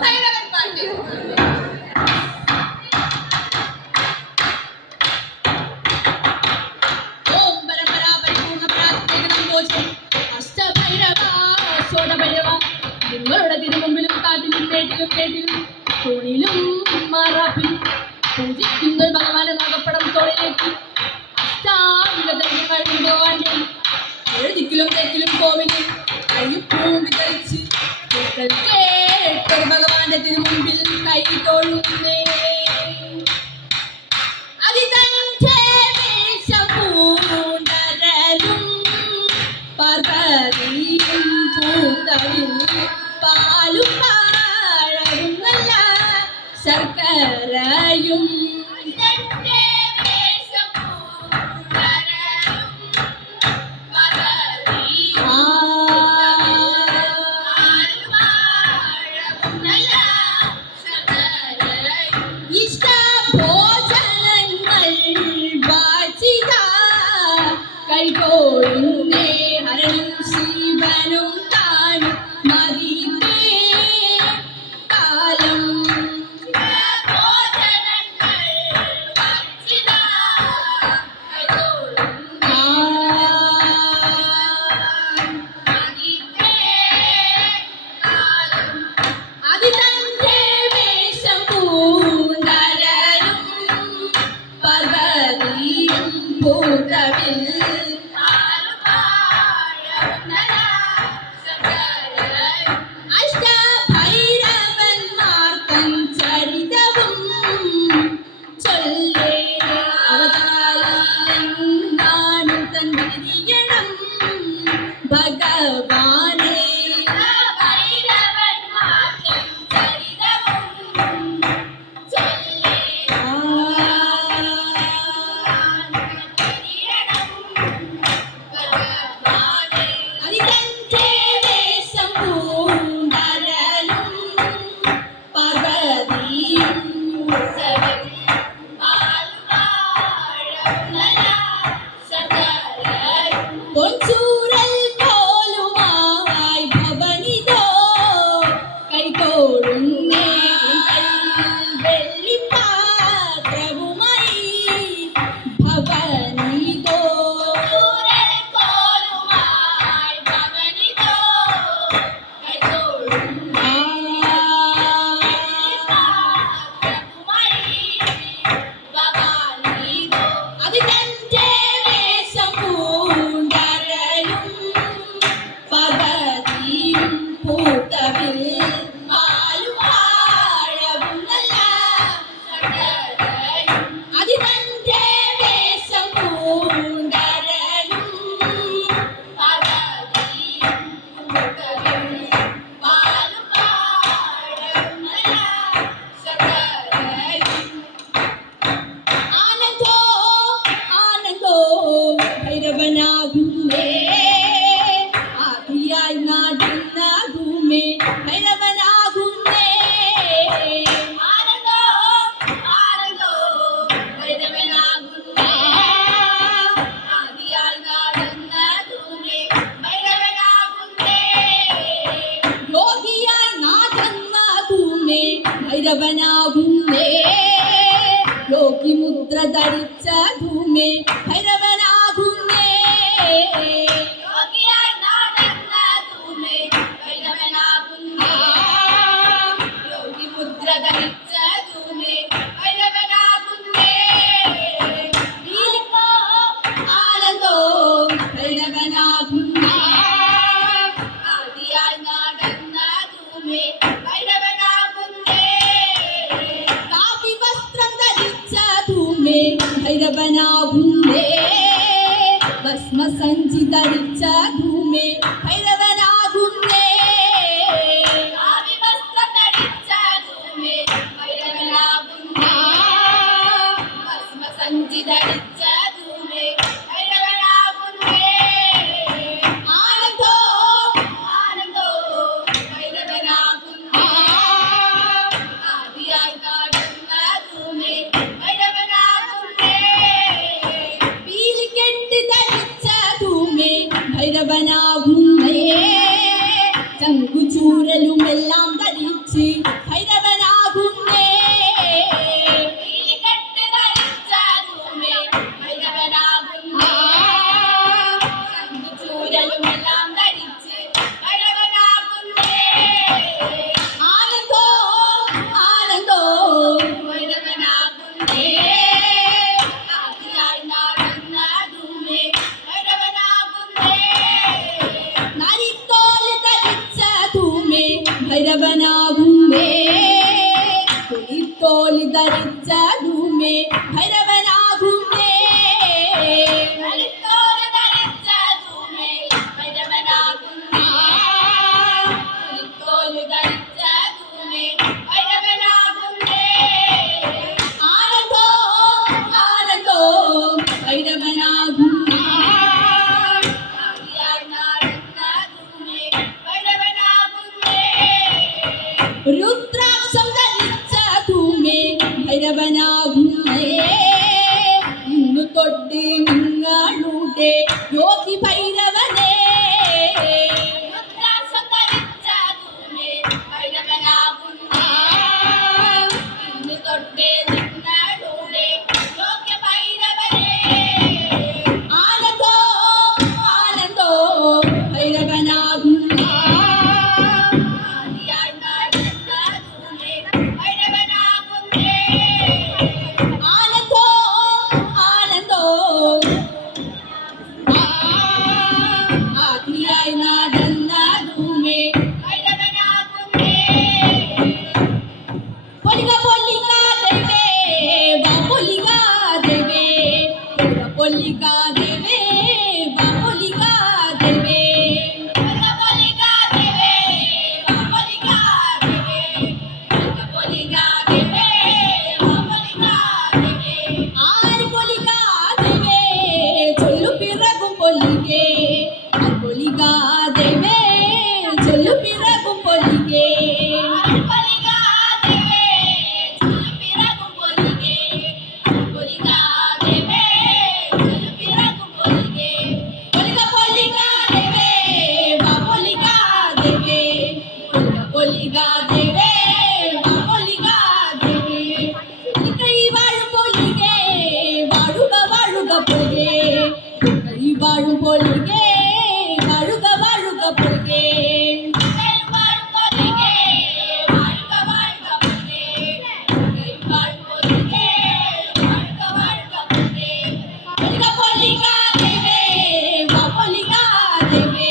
ഭൈരവൻ പാട്ട്. ഓം പരമ്പരാ പരിപൂർണ പ്രാർത്ഥിക്കണം അഷ്ടഭൈരവ സോദഭൈരവ നിങ്ങളുടെ തിരുമുമ്പിലും കാട്ടിലും പേട്ടിലും തോണിയിലും മാറാപ്പിലും പൂജിക്കുന്ന ഭഗവാന്റെ നാഗപ്പടം തോളിലേക്ക് അഷ്ടാംഗങ്ങൾ ഭഗവാന്റെ ഏഴുദിക്കിലും തെക്കിലും കോവിലും കയ്യുപ്പൂം വിതറിച്ച് കേട്ടൊരു ഭഗവാന്റെ തിരുമുമ്പിൽ കൈ തോഴുന്നേ. അതിതന്റെ വേഷപൂണ്ടരലും പർവ്വതിയും പൂത്തവിൽ പാലും പാഴവും നല്ല ശർക്കരയും കൈകോളുന്നേ ഹരനും ശിവനും താനും മതിയേ കാലം അതിതന്റെ വേഷം പൂണ്ടരലും പർവ്വതിയും പൂത്തവിൽ അഷ്ടഭൈരവന്മാർക്കൻ ചരിതവും ചൊല്ലേ അവതാരം തന്നിരിയണം ഭഗവാനെ. പൊൻചൂരൽ പോലുമായി ഭവനിതോ കൈകോളുന്നേ വെള്ളിപ്പാത്രവുമായി ഭവനിതോ അതിതന്റെ വേഷം പൂണ്ടരലും പർവ്വതിയും പൂത്തവിൽ പാലും പാഴവും നല്ല ശർക്കരയും. അതിതന്റെ വേഷം പൂണ്ടരലും പർവ്വതിയും പൂത്തവിൽ പാലും പാഴവും നല്ല ശർക്കരയും. ആനന്ദോ ആനന്ദോ ഭൈരവനാകുന്നേ ആദിയായി നാടുന്നാകുമേ ഭൈരവനാകുന്നേ. ആനന്ദോ ആനന്ദോ ഭൈരവനാകുന്നേ ആദിയായി നാടുന്നാകുമേ ഭൈരവനാകുന്നേ. യോഗിയായി നാടുന്നാകുമേ ഭൈരവനാകുന്നേ യോഗി മുദ്ര ധരിച്ച ധൂമേ ഭൈരവനാകുന്നേ. യോഗിയായി നടന്ന ധൂമേ ഭൈരവനാകുന്നേ യോഗി മുദ്ര ധരിച്ച ധൂമേ ഭൈരവനാകുന്നേ. നീലിക്കോ ആനന്ദോ ഭൈരവനാകുന്നേ ആദിയായി നടന്ന ധൂമേ ഭൈരവനാകുന്നേ. കാവി വസ്ത്രം ധരിച്ച ധൂമേ ഭൈരവനാകുന്നേ ഭസ്മസഞ്ചി ധരിച്ച ധൂമേ ഭൈരവനാകുന്നേ. കാവി വസ്ത്രം ധരിച്ച ധൂമേ ഭൈരവനാകുന്നേ ഭസ്മസഞ്ചി ധരിച്ച ധൂമേ ഭൈരവനാകുന്നേ. ആനന്ദോ ആനന്ദോ ഭൈരവനാകുന്നേ ആദിയായി നടന്ന ധൂമേ ഭൈരവനാകുന്നേ. പീലിക്കെട്ട് ധരിച്ച ധൂമേ ഭൈരവനാകുന്നേ ഭൈരവനാകുന്നേ പുലിത്തോലി ധരിച്ചതുമേ ഭൈരവനാകുന്നേ പുലിത്തോലി ധരിച്ചതുമേ ഭൈരവനാകുന്നേ പുലിത്തോലി ധരിച്ചതുമേ ഭൈരവനാകുന്നേ ആനന്ദോ ആനന്ദോ ഭൈരവനാകുന്നേ രുദ്രാക്ഷം ധരിച്ചതുമേ ഭൈരവനാകുന്നേ ഇന്നു തൊട്ട് നിങ്ങളുടെ യോഗി ഭൈരവനേ രുദ്രാക്ഷം ധരിച്ചതുമേ ഭൈരവനാകുന്നേ ഇന്നു തൊട്ട് നിങ്ങളുടെ യോഗി ഭൈരവനേ ആനന്ദോ ആനന്ദോ ഭൈരവനാകുന്നേ Polika deve, va polika deve, polika deve, va polika deve, polika deve, va polika deve. Aar polika deve, chollu piragum polige. Aar polika deve, chollu piragum polige. Aar polika deve, chollu piragum polige. Aar polika deve. Polika deve, va polika deve, kai vaazhum polige, vaazhuga vaazhuga polige, kai vaazhum polige, vaazhuga vaazhuga polige, kai vaazhum polige, vaazhuga vaazhuga polige, kai vaazhum polige, vaazhuga vaazhuga polige, polika polika deve, va polika deve,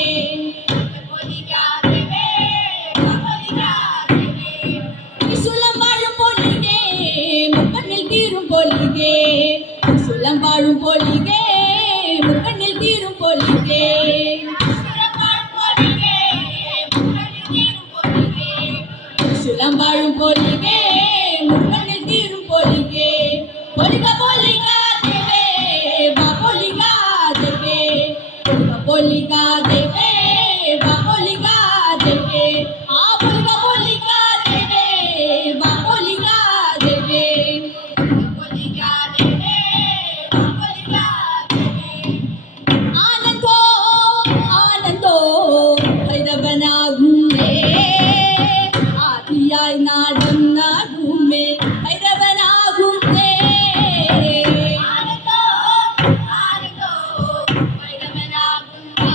polika deve. சுலம் வாழும் பொலிகே முக்கண்ணில் தீரும் பொலிகே சுலம் வாழும் பொலிகே முக்கண்ணில் தீரும் பொலிகே சுலம் வாழும் பொலிகே முக்கண்ணில் தீரும் பொலிகே பொலிகா பொலிகா தேவே வா பொலிகா தேவே பொலிகா தேவே வா பொலிகா தேவே ஆ பொலிகா பொலிகா தேவே வா பொலிகா தேவே பொலிகா தேவே வா பொலிகா தேவே ஆனந்தோ ஆனந்தோ ഭൈരവനാകുന്നേ ആദിയായി നടന്നാകുമേ ഭൈരവനാകുന്നേ ആനന്ദോ ആനന്ദോ ഭൈരവനാകുന്നേ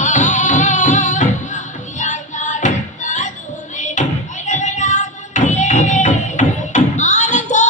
ആദിയായി നടന്നാകുമേ ഭൈരവനാകുന്നേ ആനന്ദോ